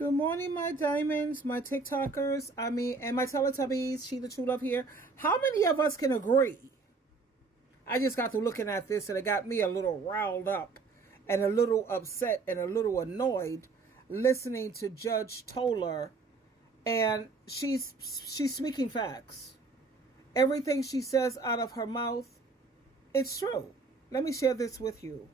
Good morning, my diamonds, my TikTokers, and my Teletubbies, SheilaTruelove here. How many of us can agree? I just got to looking at this and it got me a little riled up and a little upset and a little annoyed listening to Judge Toller, and she's speaking facts. Everything she says out of her mouth, it's true. Let me share this with you.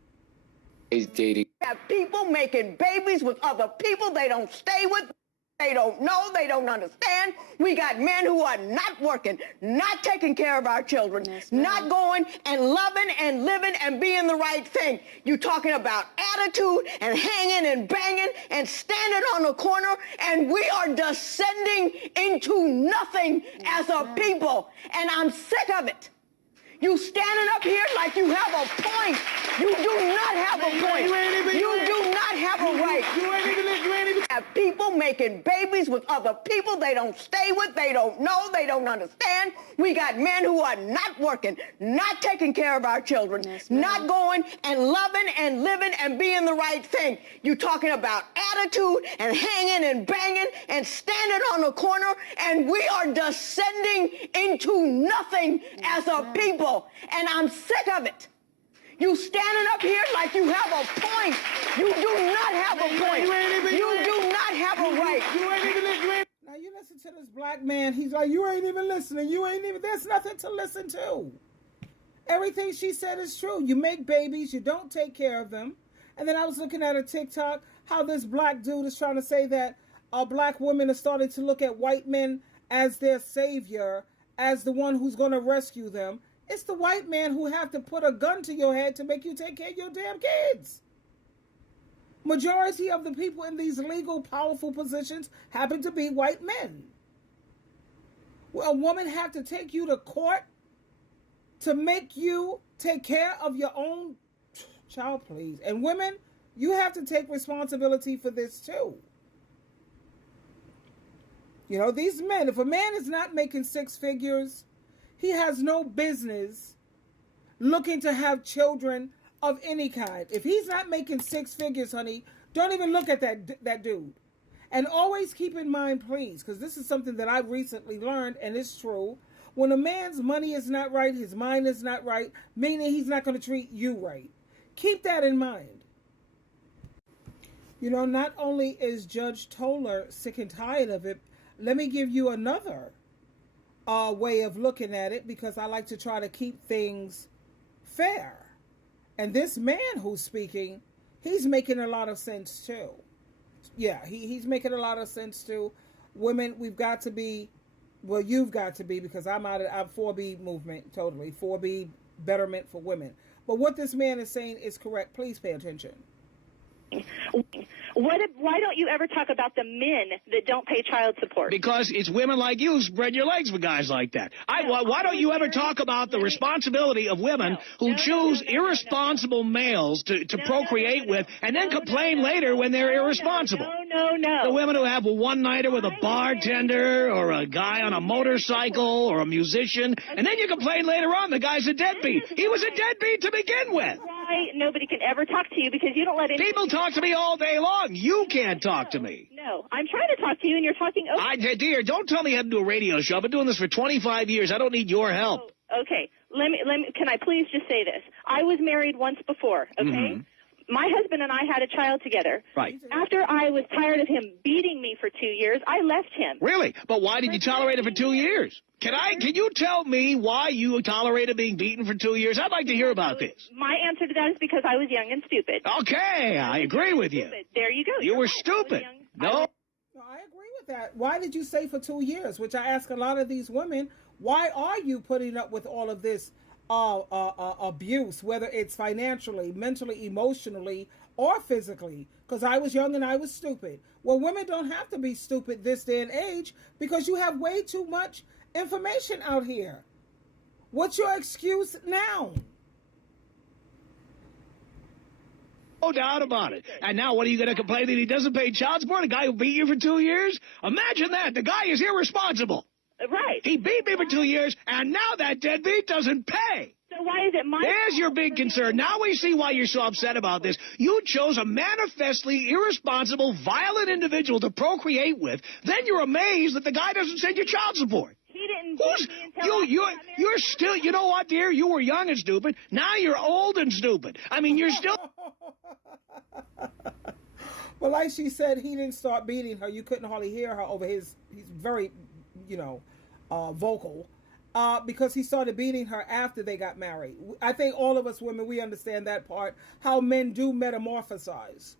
He's dating. Have people making babies with other people they don't stay with. They don't know. They don't understand. We got men who are not working, not taking care of our children, not going and loving and living and being the right thing. You talking about attitude and hanging and banging and standing on the corner, and we are descending into nothing as a people. And I'm sick of it. You standing up here like you have a point. You do not have a point. You do not have a right. You ain't even have people making babies with other people they don't stay with, they don't know, they don't understand. We got men who are not working, not taking care of our children, not going and loving and living and being the right thing. You talking about attitude and hanging and banging and standing on the corner, and we are descending into nothing as a people. And I'm sick of it. You standing up here like you have a point. You do not have a point. You do not have a right. Now you listen to this black man. He's like, you ain't even listening. There's nothing to listen to. Everything she said is true. You make babies. You don't take care of them. And then I was looking at a TikTok, how this black dude is trying to say that black women are starting to look at white men as their savior, as the one who's going to rescue them. It's the white man who have to put a gun to your head to make you take care of your damn kids. Majority of the people in these legal, powerful positions happen to be white men. Will a woman have to take you to court to make you take care of your own child, please? And women, you have to take responsibility for this too. You know, these men, if a man is not making six figures, he has no business looking to have children of any kind. If he's not making six figures, honey, don't even look at that dude. And always keep in mind, please, because this is something that I've recently learned, and it's true. When a man's money is not right, his mind is not right, meaning he's not going to treat you right. Keep that in mind. You know, not only is Judge Toller sick and tired of it, let me give you another way of looking at it, because I like to try to keep things fair. And this man who's speaking, he's making a lot of sense too. Yeah, he's making a lot of sense too. Women, we've got to be, well, you've got to be, because I'm 4B movement, totally. 4B betterment for women. But what this man is saying is correct. Please pay attention. Why don't you ever talk about the men that don't pay child support? Because it's women like you who spread your legs for guys like that. Why don't you ever talk about the responsibility of women who choose irresponsible males to procreate with and then complain later when they're irresponsible? No. The women who have a one-nighter with a bartender or a guy on a motorcycle or a musician, and then you complain later on the guy's a deadbeat. He was a deadbeat to begin with. Why nobody can ever talk to you, because you don't let any... People talk to me all day long. You can't talk to me. No, I'm trying to talk to you and you're talking over. Dear, don't tell me how to do a radio show. I've been doing this for 25 years. I don't need your help. Oh, okay. Let me, can I please just say this? I was married once before, okay? Mm-hmm. My husband and I had a child together. Right. After I was tired of him beating me for 2 years, I left him. Really? But why did you tolerate it for 2 years? Can you tell me why you tolerated being beaten for 2 years? I'd like to hear about this. My answer to that is because I was young and stupid. Okay, I agree with you. There you go. You were stupid. No, I agree with that. Why did you say for 2 years? Which I ask a lot of these women, why are you putting up with all of this abuse, whether it's financially, mentally, emotionally, or physically? Because I was young and I was stupid. Well, women don't have to be stupid this day and age, because you have way too much information out here. What's your excuse now? No doubt about it. And now what are you going to complain that he doesn't pay child support? A guy who beat you for 2 years? Imagine that. The guy is irresponsible. Right. He beat me for 2 years, and now that deadbeat doesn't pay. So why is it my There's your big concern. Now we see why you're so upset about this. You chose a manifestly irresponsible, violent individual to procreate with. Then you're amazed that the guy doesn't send you child support. He didn't date me until You're still, you know what, dear? You were young and stupid. Now you're old and stupid. I mean, you're still... Well, like she said, he didn't start beating her. You couldn't hardly hear her over he's very, vocal. Because he started beating her after they got married. I think all of us women, we understand that part, how men do metamorphosize.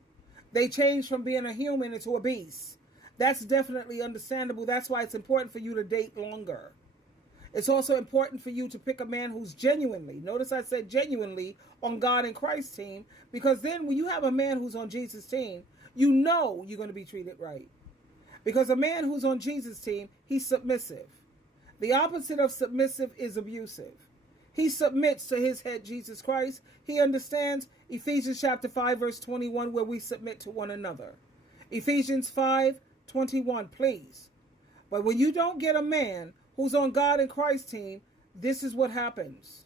They change from being a human into a beast. That's definitely understandable. That's why it's important for you to date longer. It's also important for you to pick a man who's genuinely, notice I said genuinely, on God and Christ's team, because then when you have a man who's on Jesus' team, you know you're going to be treated right. Because a man who's on Jesus' team, he's submissive. The opposite of submissive is abusive. He submits to his head, Jesus Christ. He understands Ephesians chapter 5, verse 21, where we submit to one another. Ephesians 5:21, please. But when you don't get a man who's on God and Christ's team, this is what happens.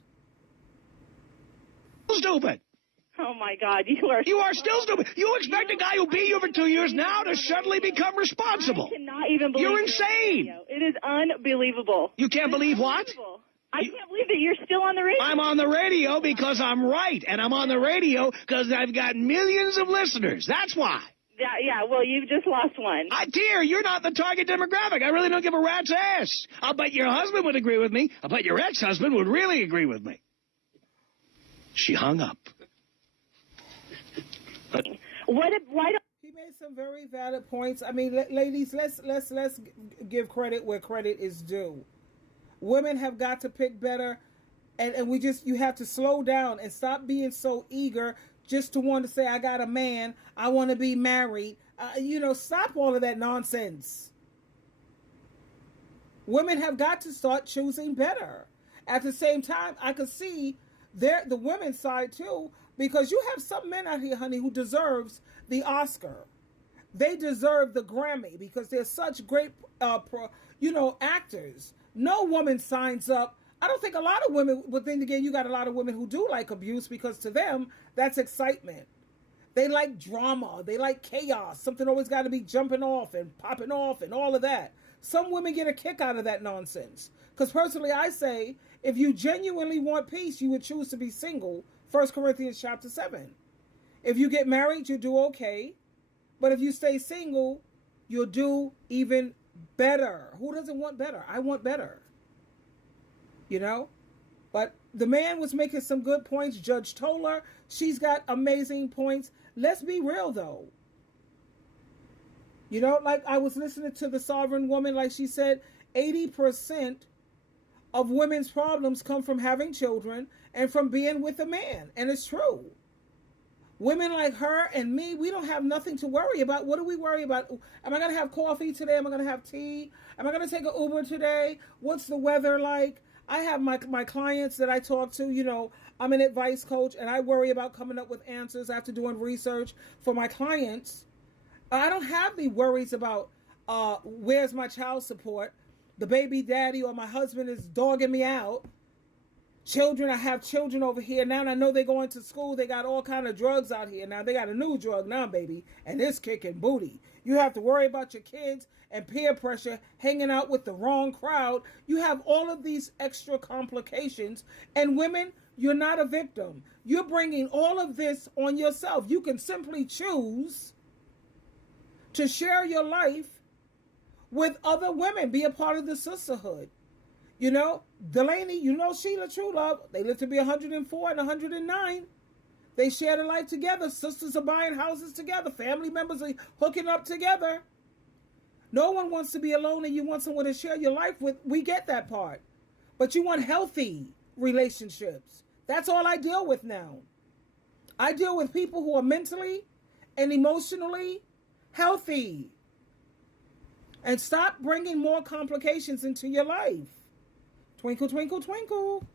Stupid. Oh, my God. You are still stupid. You expect a guy who beat you for 2 years now to suddenly become responsible. I cannot even believe You're insane. It is unbelievable. You can't believe what? I can't believe that you're still on the radio. I'm on the radio because I'm right, and I'm on the radio because I've got millions of listeners. That's why. Yeah, well, you just lost one. Dear, you're not the target demographic. I really don't give a rat's ass. I'll bet your husband would agree with me. I'll bet your ex-husband would really agree with me. She hung up. But why don't... He made some very valid points. I mean, ladies, let's give credit where credit is due. Women have got to pick better, and you have to slow down and stop being so eager just to want to say, I got a man, I want to be married. Stop all of that nonsense. Women have got to start choosing better. At the same time, I could see the women's side too, because you have some men out here, honey, who deserves the Oscar. They deserve the Grammy because they're such great, actors. No woman signs up. I don't think a lot of women, but then again, you got a lot of women who do like abuse because to them, that's excitement. They like drama. They like chaos. Something always got to be jumping off and popping off and all of that. Some women get a kick out of that nonsense. Because personally, I say, if you genuinely want peace, you would choose to be single. 1 Corinthians chapter 7. If you get married, you do okay. But if you stay single, you'll do even better. Who doesn't want better? I want better. But the man was making some good points. Judge Toller, she's got amazing points. Let's be real, though. Like I was listening to the Sovereign Woman, like she said, 80% of women's problems come from having children and from being with a man. And it's true. Women like her and me, we don't have nothing to worry about. What do we worry about? Am I going to have coffee today? Am I going to have tea? Am I going to take an Uber today? What's the weather like? I have my clients that I talk to, I'm an advice coach and I worry about coming up with answers after doing research for my clients. I don't have the worries about where's my child support, the baby daddy or my husband is dogging me out. Children, I have children over here now, and I know they're going to school. They got all kind of drugs out here now. They got a new drug now, baby, and it's kicking booty. You have to worry about your kids and peer pressure, hanging out with the wrong crowd. You have all of these extra complications, and women, you're not a victim. You're bringing all of this on yourself. You can simply choose to share your life with other women, be a part of the sisterhood. Delaney, SheilaTruelove, they live to be 104 and 109. They share their life together. Sisters are buying houses together. Family members are hooking up together. No one wants to be alone and you want someone to share your life with. We get that part. But you want healthy relationships. That's all I deal with now. I deal with people who are mentally and emotionally healthy. And stop bringing more complications into your life. Twinkle, twinkle, twinkle.